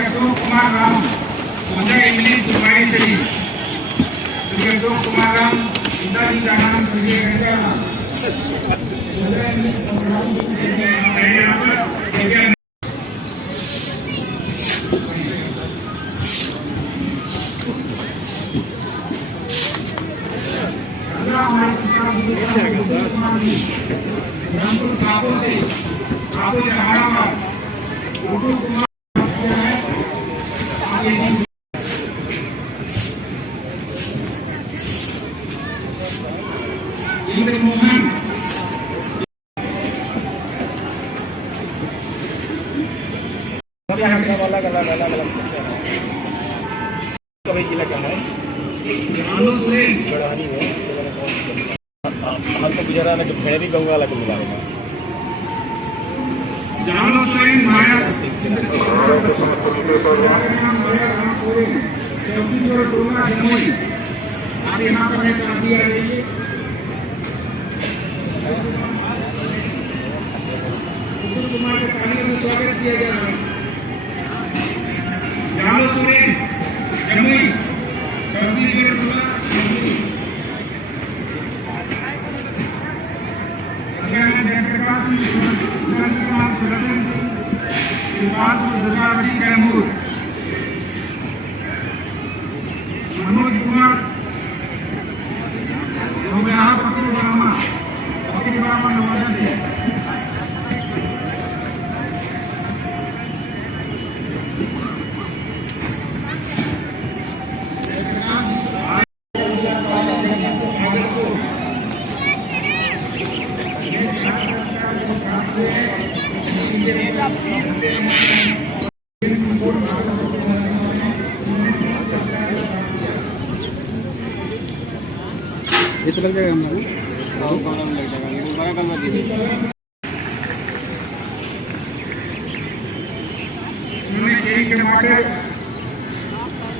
अशोक कुमार राम मुझे इंग्लिश सुनवाई थी अशोक कुमार राम पिताजी का नाम मोहन अलग कभी जिला क्या है हाल तो गुजरा ना कि फेरी गंगा वाला को मिला रहा जानो स्वयं माया टोला जमुई आप यहाँ पर है दिया जाइए कुमार को तालियों में स्वागत किया जा रहा है जानो सुरेन जमुई छत्तीसगढ़ टोला कैमूर मनोज कुमार पकड़ी बाबा नवाजा से इतना लग जाएगा हमारा लग जाएगा लेकिन बड़ा कलमा दीजिए चाहिए के माटे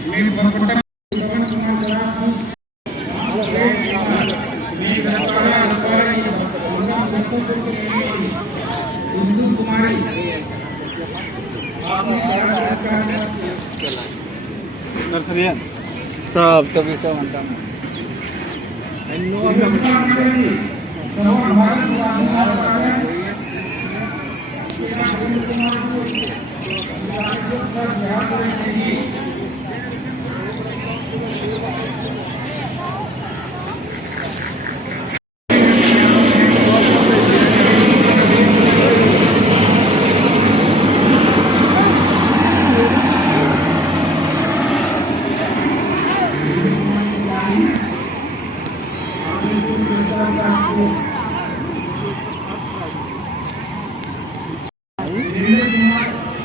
मेन बरकता हिंदू कुमारी नर्सरिया सब तभी सब अंता में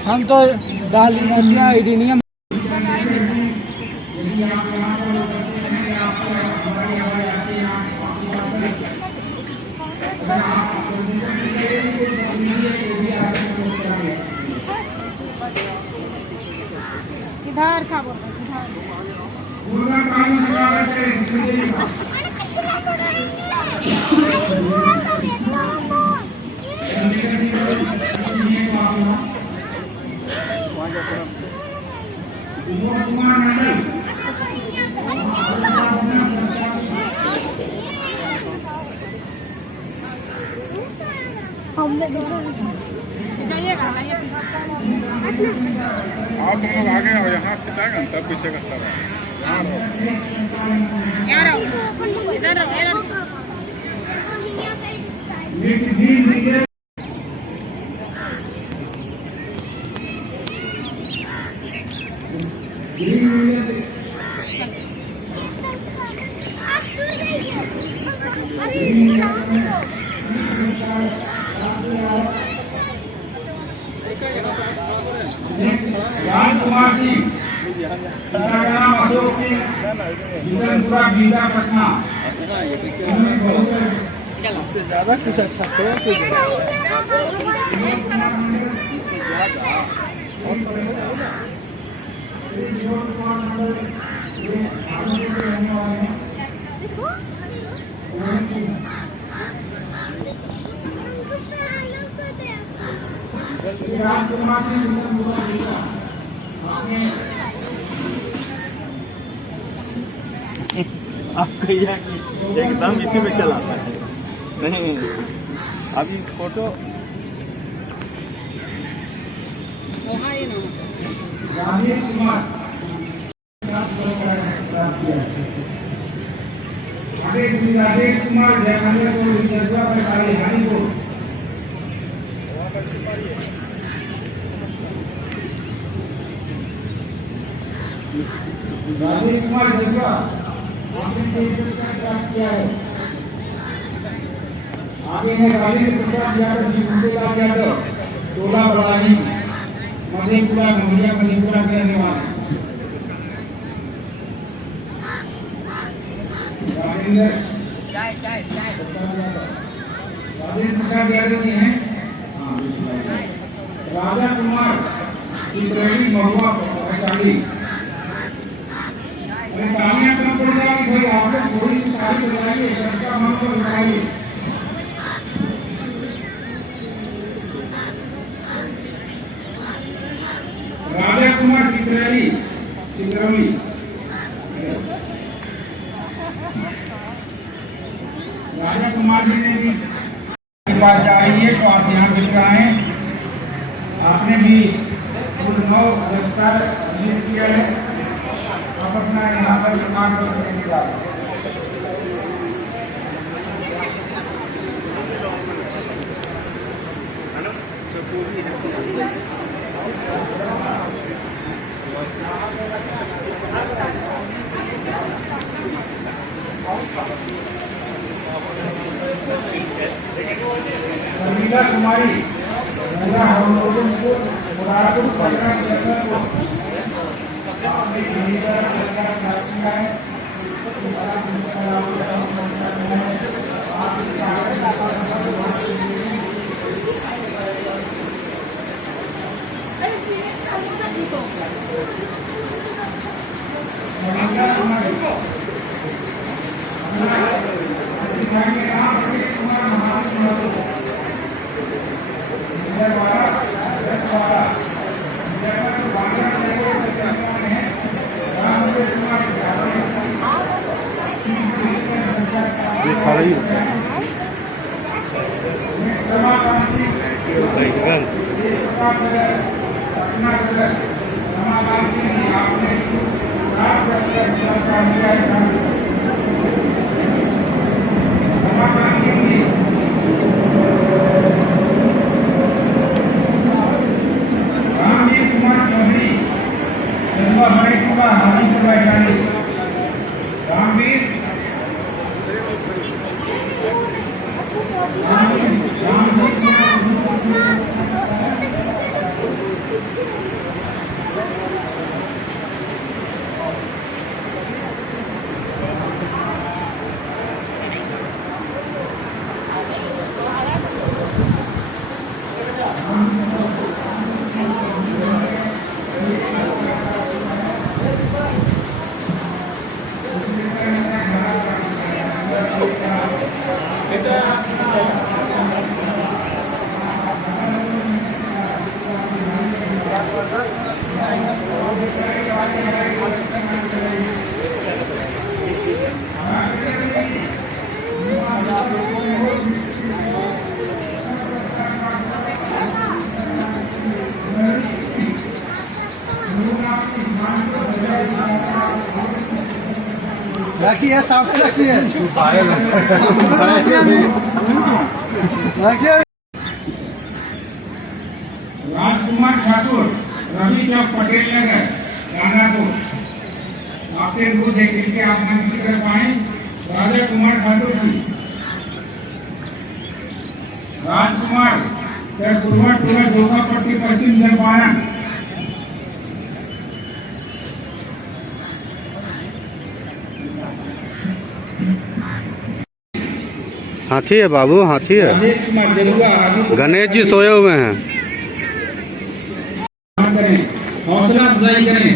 हम तो दाल एडिनियम इधर का जाइएगा आप तुम लोग आगे आओ यहाँ से जाएगा तब पीछे का सब यार इधर राजकुमार सिंह पिता का नाम अशोक सिंह, किशनपुरा बीटा पटना। उन्होंने बहुत सारे इससे ज्यादा कुछ अच्छा करो तो इससे ज्यादा राजकुमार सिंह किशनपुरा बीटा आप कहिए कि एकदम इसी में चला नहीं अभी फोटो राजेश कुमार राजेश कुमार जयमंदिर को जज्बा वैशाली हानीपुर। राजेश कुमार जज्बा आपने प्राप्त किया है। आगे है राजेंद्र प्रसाद यादव जी, मुंडेलाल यादव, टोला बड़ाई, मधेपुरा मोहनिया मधेपुरा के रहने वाले। राजेंद्र प्रसाद यादव जी हैं। राजा कुमार चित्रेणी महुआ वैशाली। कहानियां कम पड़ जाएगी भाई, आपको थोड़ी सी तारीफ बताइए, सबका मन को बताइए। राजा कुमार चित्रौली राजा कुमार जी ने भी पास आइए तो आप यहाँ मिल रहे हैं। आपने भी कुल 9 पुरस्कार जीत किया है। आप अपना यहाँ पर निर्माण करने के बाद मीरा कुमारी रखिए, सामने रखिए। राजकुमार ठाकुर, रवि चौक, पटेल नगर, दानापुर। आपसे अनुरोध है कि आप मंच की तरफ आए। राजा कुमार ठाकुर जी, राजकुमार पूर्वा टोला, जोगापट्टी, पश्चिम चंपारण। हाथी है बाबू, हाथी है। राजेश कुमार जरुआ आदि गणेश जी सोए हुए हैं। करें, हौसला अफजाई करें।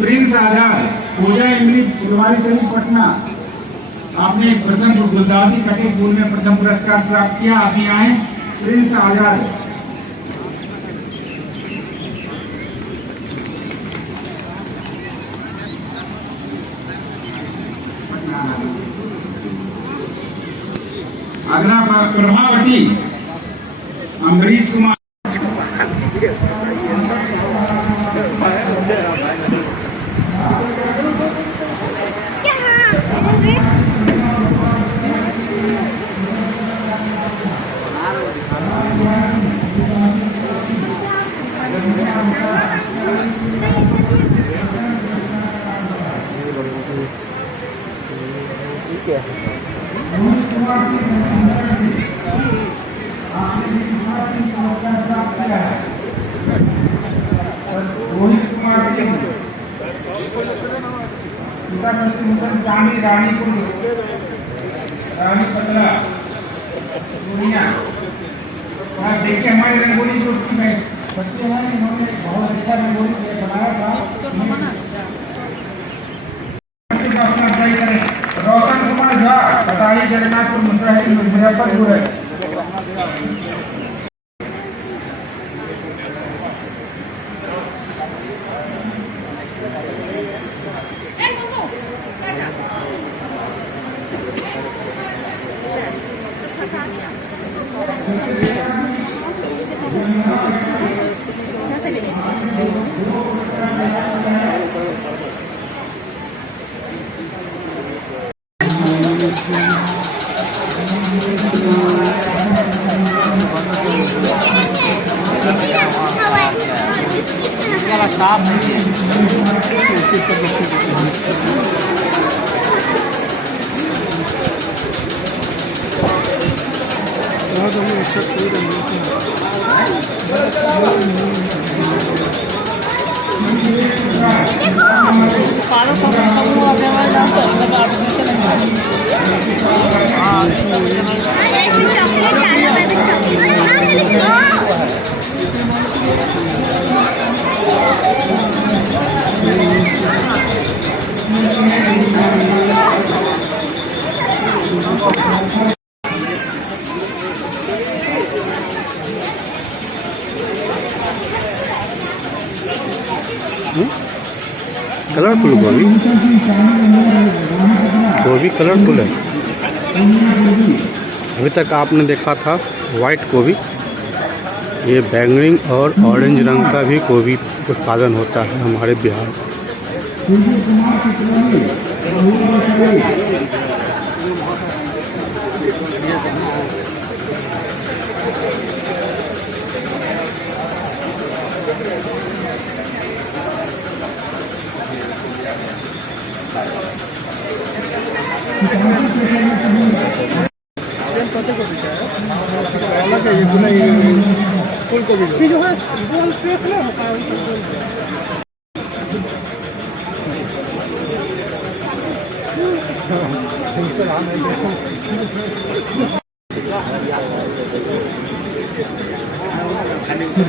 प्रिंस आजाद, पूजा इंग्लिश, फुलवारी शरीफ, पटना। आपने प्रथम गुजराती कटेपुर में प्रथम पुरस्कार प्राप्त किया। आप ही आए, प्रिंस आजाद। अगला प्रभावती अम्बरीश कुमार। रोहित कुमार चांदी रानीपुर, रानी पतला दुनिया। आप देखिए हमारी रंगोली जो बच्चे हैं, इन्होंने बहुत अच्छा रंगोली बनाया था। अपना ट्राई करें। रोशन कुमार झा, कटाई जगन्नाथपुर, मुजफ्फरपुर है। कलरफुल गोभी, गोभी कलरफुल है। अभी तक आपने देखा था वाइट गोभी, ये बैंगनी और ऑरेंज रंग का भी गोभी उत्पादन होता है हमारे बिहार में।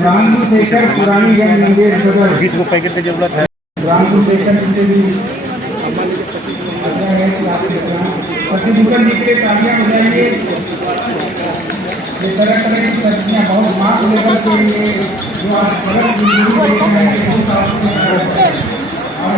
रामू शेखर, पुरानी गंज, मुंगेर सदर। 20 रुपए की जरूरत है। रामू शेखर से भी प्रतिभूषण जी के लिए तालियां बजाइए। ये तरह तरह की सब्जियां बहुत मार्क लेवल के लिए जो आज गलत दे रहे हैं और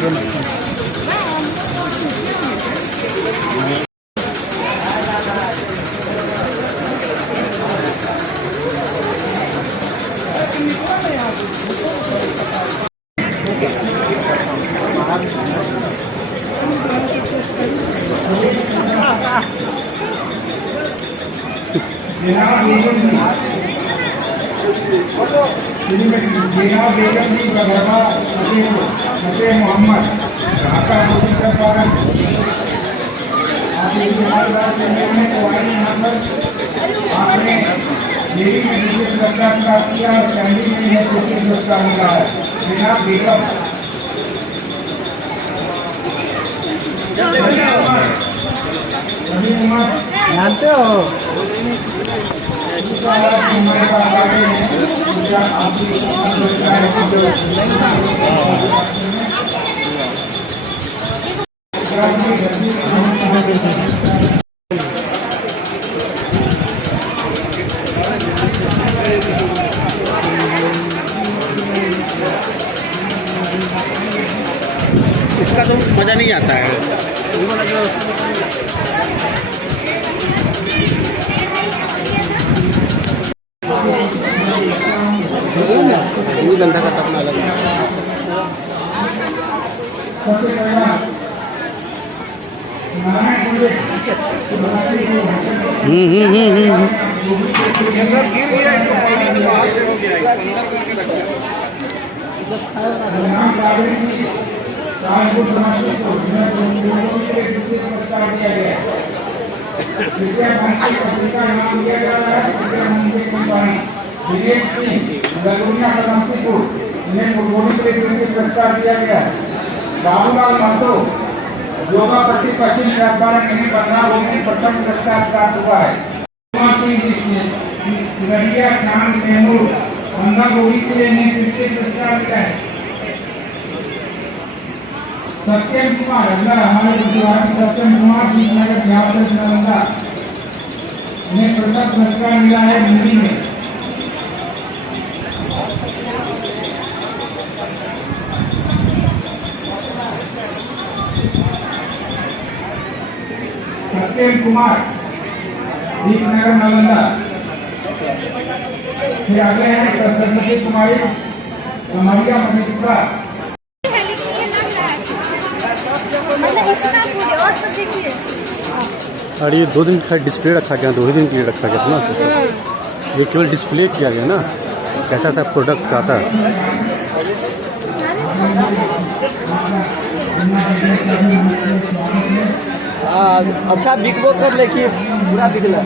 बेगम जी बगरवा फतेह मोहम्मद ढाका उत्तरप्रदेश। आप यहाँ पर आपने देवी में दूसरे पुरस्कार प्राप्त किया और कैंडी में यह दूसरे पुरस्कार मिला है। जनाब बेगम रवि कुमार जानते हो इसका तो मज़ा नहीं आता है। गंधा का तपना लगा। पुरस्कार दिया गया है। बाबूलाल महतो योगा पट्टी पश्चिम चंपारण में 15 में प्रथम पुरस्कार प्राप्त हुआ है। खान तैमूर बंदा गोभी के लिए तृतीय पुरस्कार मिला है। सत्यम कुमार अगला हमारे सत्यम कुमार जी नगर नालंदा उन्हें प्रथम पुरस्कार मिला है हिंदी में। सत्यम कुमार दीपनगर नालंदा। फिर आगे हैं सरस्वती कुमारी कमरिया मधेपुरा। और ये 2 दिन का डिस्प्ले रखा गया, 2 ही दिन के लिए रखा गया था ना। ये केवल डिस्प्ले किया गया ना, कैसा सा प्रोडक्ट आता है। अच्छा बिकबो कर लेकिन पूरा बिकला।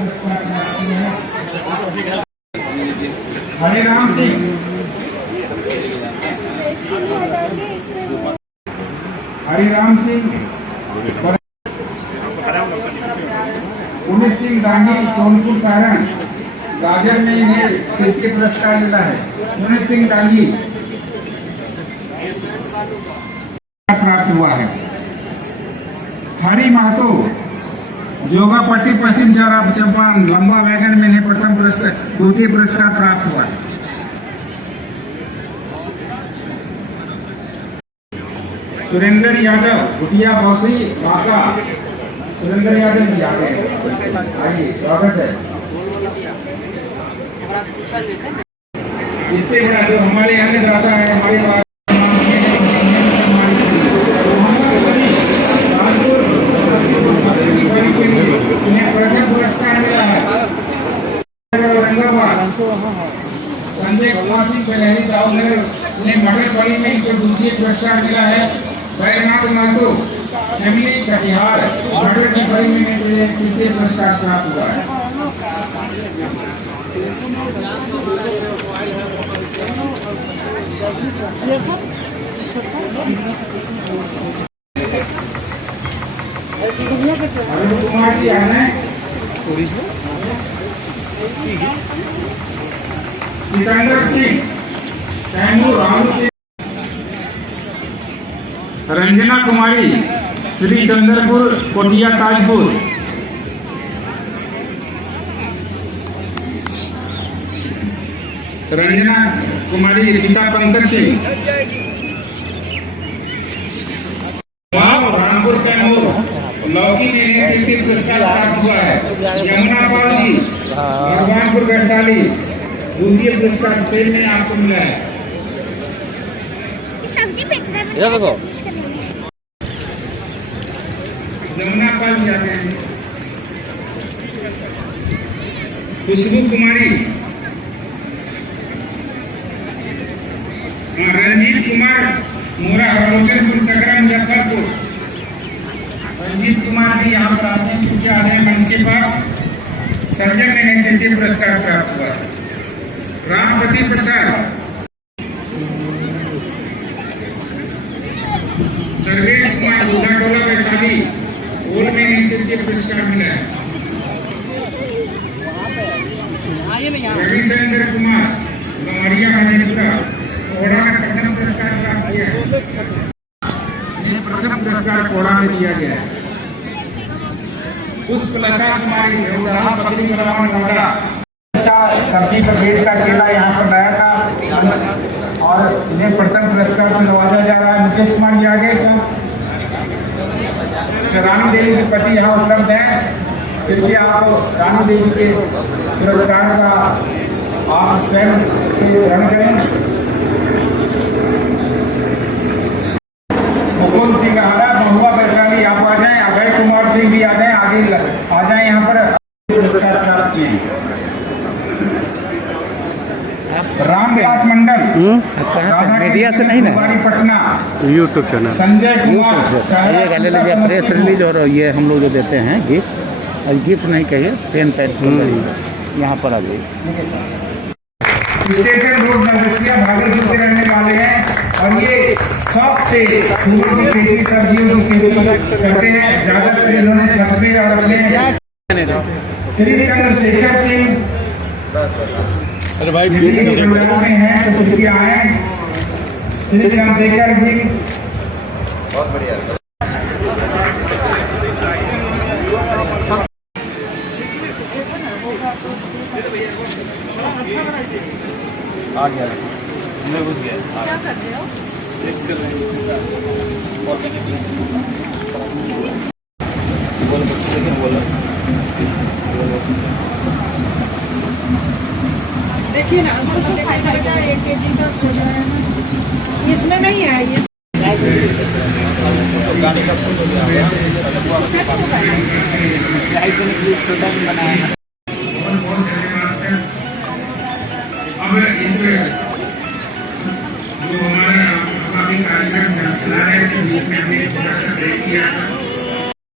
हरिराम सिंह पुनीत सिंह डांगी जौनपुर सारण गाजर में इन्हें तृतीय पुरस्कार मिला है। पुनीत सिंह डांगी प्राप्त हुआ है। हरि महतो जोगापट्टी पश्चिम चंपारण लंबा वैगन में इन्हें प्रथम पुरस्कार द्वितीय पुरस्कार प्राप्त हुआ है। सुरेंद्र यादव भुटिया बौसरी ढाका। सुरेंद्र यादव जी आगे आइए, स्वागत है। इससे बड़ा जो हमारे यहाँ जाता है हमारे उन्हें प्रथम पुरस्कार मिला है। औरंगाबाद संजय कुमार सिंह पहली दाऊदनगर उन्हें मटर बड़ी में इनको द्वितीय पुरस्कार मिला है। बैरनाथ महतो फैमिली कटिहार मटर की बड़ी में तृतीय पुरस्कार प्राप्त हुआ है। अरुण कुमार जी आना है। सिकंदर सिंह तैमूर रंजना कुमारी श्री चंद्रपुर कोटिया ताजपुर। रंजना कुमारी पिता पंकज सिंह रामपुर कैमूर लौकी में तृतीय पुरस्कार प्राप्त हुआ है। यमुना पाल जी भगवानपुर वैशाली द्वितीय पुरस्कार सेल में आपको मिला है। सब्जी बेचना है। इधर देखो। यमुना पाल जी आते हैं। खुशबू कुमारी, रंजीत कुमार मोरा हरलोचनपुर सकरा मुजफ्फरपुर। रंजीत कुमार जी यहाँ पर आते हैं, क्योंकि आ जाए मंच के पास। सर्जन में तृतीय पुरस्कार प्राप्त हुआ है। रामपति प्रसाद, सर्वेश कुमार दूधाटोला वैशाली ओल में तृतीय पुरस्कार मिला है। रविशंकर कुमार गमरिया मधेपुरा कोड़ा में प्रथम पुरस्कार प्राप्त किया है। प्रथम पुरस्कार कोड़ा में दिया गया है। पुष्पलता कुमारी बकरी बलवान नोएडा। अच्छा सब्जी का बेच का केला यहाँ पर लाया था और इन्हें प्रथम पुरस्कार से नवाजा जा रहा है। मुकेश कुमार जी आगे क्या रानी देवी के पति यहाँ उपलब्ध है, इसलिए आप रानी देवी के पुरस्कार का आप स्वयं से ग्रहण करें। मुकुल सिंह हरा महुआ वैशाली आप आ जाएं। अभय कुमार सिंह भी आ जाएं, आगे आ जाएं। यहाँ पर पुरस्कार प्राप्त किए। रामदास मंडल मीडिया से नहीं ना, पटना यूट्यूब चैनल। संजय कुमार ये गाले लगे प्रेस रिलीज और ये हम लोग जो देते हैं गिफ्ट, और गिफ्ट नहीं कहिए पेन पैड यहाँ पर आ गई। स्टेशन रोड नवगछिया भागलपुर के रहने वाले हैं और ये शौक से फूलों की खेती सब्जियों की खेती करते हैं। ज्यादातर इन्होंने छत पे और अपने श्री चंद्रशेखर सिंह अरे भाई संग्रह में है तो कुछ भी आए श्री चंद्रशेखर जी बहुत बढ़िया। आ गया मैं घुस गया। क्या कर रहे हो? देखिए ना उसको का 1 kg का हो जाएगा। इसमें नहीं है ये गाड़ी का फुल हो गया। अब इसमें जो हमारा अभी कार्यक्रम चला रहे थे बीच में हमने थोड़ा सा ब्रेक किया था।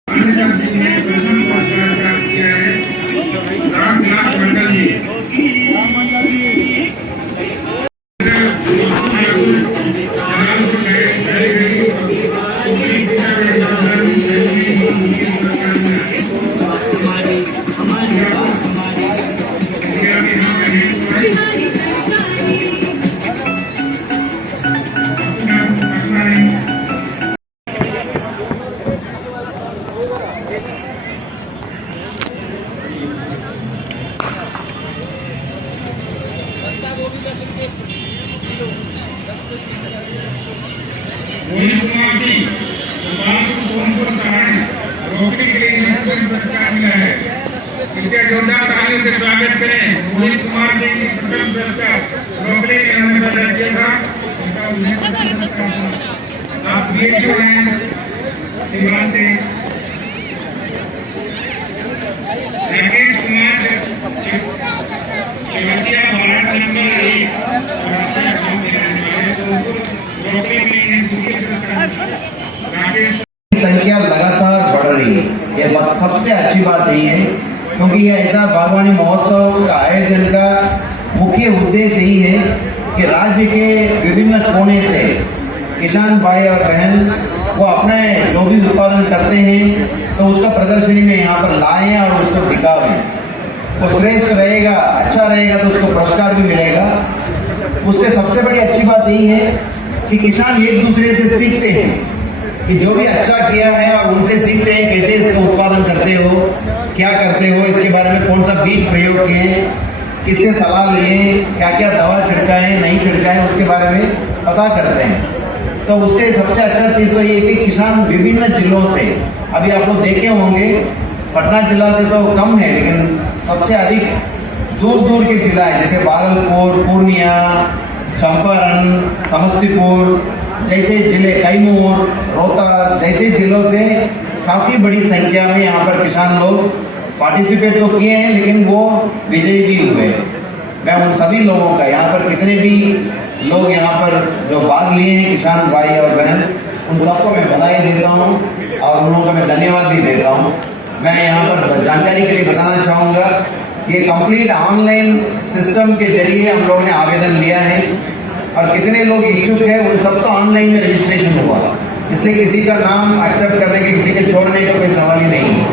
अन्य सब्जी ने प्रथम पुरस्कार प्राप्त किया है रामदास मंडल जी। सोनपुर सहारण रोकने के लिए महत्वपूर्ण पुरस्कार मिला है। कृपया जोरदार तालियों से स्वागत करें। मोहित कुमार सिंह की प्रथम पुरस्कार रोकने में उन्होंने प्रदान किया था। आप जो हैं सीमांत राकेश कुमार चौरसिया वार्ड नंबर 1 चौरसिया गांव के रहने वाले रोकने में इन्हें द्वितीय पुरस्कार राकेश। संख्या लगातार बढ़ रही है। ये सबसे अच्छी बात यही है, क्योंकि ये ऐसा बागवानी महोत्सव का आयोजन का मुख्य उद्देश्य यही है कि राज्य के विभिन्न कोने से किसान भाई और बहन वो अपने जो भी उत्पादन करते हैं तो उसका प्रदर्शनी में यहाँ पर लाएं और उसको दिखावें। वो श्रेष्ठ रहेगा, अच्छा रहेगा तो उसको पुरस्कार भी मिलेगा। उससे सबसे बड़ी अच्छी बात यही है कि किसान एक दूसरे से सीखते हैं कि जो भी अच्छा किया है और उनसे सीखते हैं कैसे इसका उत्पादन करते हो, क्या करते हो, इसके बारे में कौन सा बीज प्रयोग किए, किससे सलाह लिए, क्या क्या दवा छिड़का है नहीं छिड़का है, उसके बारे में पता करते हैं। तो उससे सबसे अच्छा चीज तो ये कि किसान विभिन्न जिलों से, अभी आप लोग देखे होंगे पटना जिला से तो कम है, लेकिन सबसे अधिक दूर दूर के जिला है, जैसे भागलपुर, पूर्णिया, चंपारण, समस्तीपुर जैसे जिले, कैमूर, रोहतास जैसे जिलों से काफी बड़ी संख्या में यहाँ पर किसान लोग पार्टिसिपेट तो किए हैं, लेकिन वो विजयी भी हुए। मैं उन सभी लोगों का, यहाँ पर कितने भी लोग यहाँ पर जो भाग लिए हैं किसान भाई और बहन, उन सबको मैं बधाई देता हूँ और उन लोगों को मैं धन्यवाद भी देता हूँ। मैं यहाँ पर जानकारी के लिए बताना चाहूँगा, ये कंप्लीट ऑनलाइन सिस्टम के जरिए हम लोगों ने आवेदन लिया है और कितने लोग इच्छुक है उन सबका ऑनलाइन में रजिस्ट्रेशन हुआ, इसलिए किसी का नाम एक्सेप्ट करने के, किसी के छोड़ने का कोई सवाल ही नहीं है।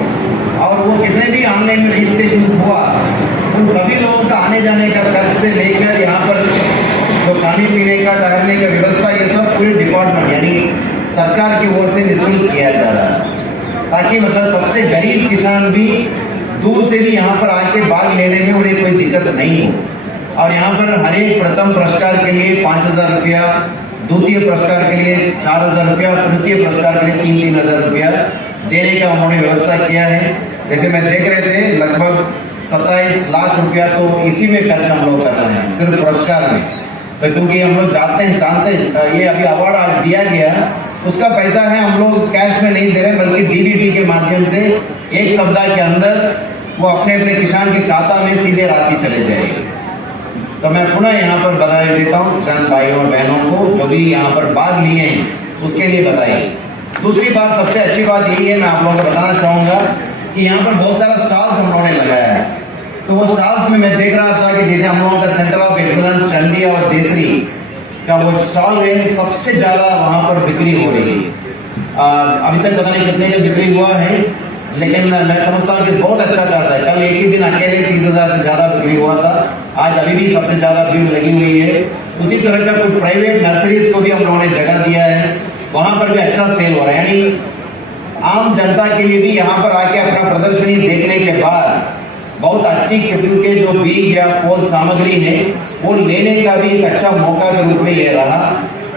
और वो कितने भी ऑनलाइन में रजिस्ट्रेशन हुआ उन सभी लोगों का आने जाने का खर्च से लेकर यहाँ पर जो खाने पीने का, ठहरने का व्यवस्था, ये सब पूरे डिपार्टमेंट यानी सरकार की ओर से निःशुल्क किया जा रहा है, ताकि मतलब सबसे गरीब किसान भी दूर से भी यहाँ पर आके भाग लेने में उन्हें कोई दिक्कत नहीं हो। और यहाँ पर हर एक प्रथम पुरस्कार के लिए 5,000 रुपया, द्वितीय पुरस्कार के लिए 4,000 रुपया, तृतीय पुरस्कार के लिए 3,000 रुपया देने का उन्होंने व्यवस्था किया है। जैसे मैं देख रहे थे लगभग 27 लाख रुपया तो इसी में खर्च हम लोग कर रहे हैं, सिर्फ पुरस्कार में। तो क्योंकि हम लोग जानते हैं ये अभी अवार्ड आज दिया गया, उसका पैसा है हम लोग कैश में नहीं दे रहे, बल्कि डीबीटी के माध्यम से एक सप्ताह के अंदर वो अपने अपने किसान के खाता में सीधे राशि चले जाएगी। तो मैं पुनः यहाँ पर बधाई देता हूँ किसान भाइयों और बहनों को जो भी यहाँ पर भाग लिए हैं, उसके लिए बधाई। दूसरी बात, सबसे अच्छी बात यही है, मैं आप लोगों को बताना चाहूंगा कि यहाँ पर बहुत सारा स्टॉल्स हम लोगों ने लगाया है। तो वो स्टॉल्स में मैं देख रहा था कि जैसे हम लोगों का सेंटर ऑफ एक्सलेंस चंडी और देसरी का वो स्टॉल है, सबसे ज्यादा वहां पर बिक्री हो रही है। अभी तक पता नहीं कितने का बिक्री हुआ है, लेकिन मैं समझता हूँ कि बहुत अच्छा चाहता है। कल एक ही दिन अकेले 30,000 से ज्यादा बिक्री हुआ था, आज अभी भी सबसे ज्यादा भीड़ लगी हुई है। उसी तरह का कुछ प्राइवेट नर्सरीज को भी हम लोगों ने जगह दिया है, वहां पर भी अच्छा सेल हो रहा है। यानी आम जनता के लिए भी यहाँ पर आके अपना प्रदर्शनी देखने के बाद बहुत अच्छी किस्म के जो बीज या फूल सामग्री है वो लेने का भी एक अच्छा मौका के रूप में ये रहा।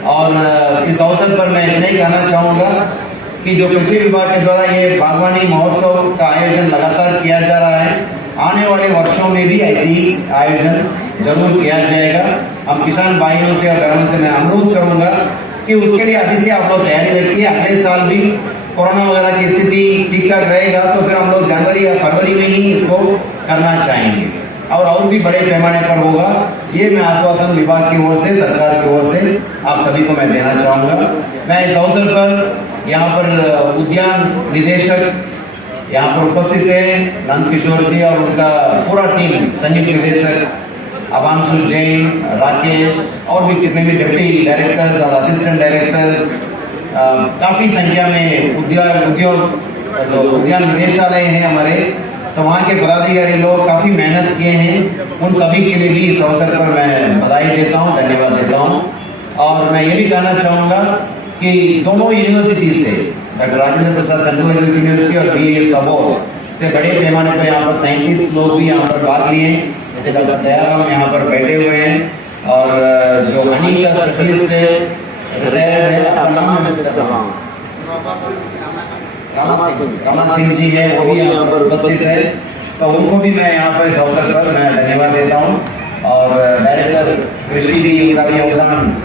और इस अवसर पर मैं इतना ही कहना चाहूंगा कि जो कृषि विभाग के द्वारा ये बागवानी महोत्सव का आयोजन लगातार किया जा रहा है, आने वाले वर्षों में भी ऐसे ही आयोजन जरूर किया जाएगा। हम किसान भाइयों से और बहनों से मैं अनुरोध करूंगा कि उसके लिए अभी से आप लोग तैयारी रखिए। अगले साल भी कोरोना वगैरह की स्थिति ठीक ठाक रहेगा तो फिर हम लोग जनवरी या फरवरी में ही इसको करना चाहेंगे और भी बड़े पैमाने पर होगा। ये मैं आश्वासन विभाग की ओर से, सरकार की ओर से आप सभी को मैं देना चाहूंगा। मैं इस अवसर पर यहाँ पर उद्यान निदेशक यहाँ पर उपस्थित है, नंद किशोर जी और उनका पूरा टीम, संयुक्त निदेशक अवांशु जैन, राकेश और भी कितने भी डिप्टी डायरेक्टर्स और असिस्टेंट डायरेक्टर्स, काफी संख्या में उद्यान निदेशालय है हमारे, तो वहाँ के पदाधिकारी लोग काफी मेहनत किए हैं। उन सभी के लिए भी इस अवसर पर मैं बधाई देता हूँ, धन्यवाद देता हूँ। और मैं ये भी कहना चाहूंगा कि दोनों यूनिवर्सिटी से, doctor Rajendra Prasad central university और BA सबोर से बड़े पैमाने पर यहाँ पर साइंटिस्ट लोग भी यहाँ पर भाग लिए हैं। जैसे डॉक्टर दयाराम यहाँ पर बैठे हुए हैं और जो हनी का स्पेशलिस्ट है रमा सिंह जी है, वो भी यहाँ पर उपस्थित है। तो उनको भी मैं यहाँ पर इस अवसर पर मैं धन्यवाद देता हूँ। और डायरेक्टर कृषि भी, उनका भी योगदान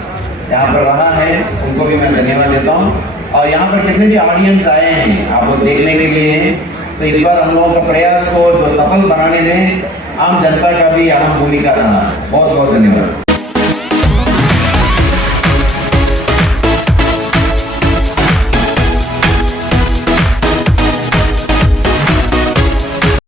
यहाँ पर रहा है, उनको भी मैं धन्यवाद देता हूँ। और यहाँ पर कितने भी ऑडियंस आए हैं आप लोग देखने के लिए, तो इस बार हम लोगों का प्रयास को जो सफल बनाने में आम जनता का भी अहम भूमिका रहा। बहुत बहुत धन्यवाद।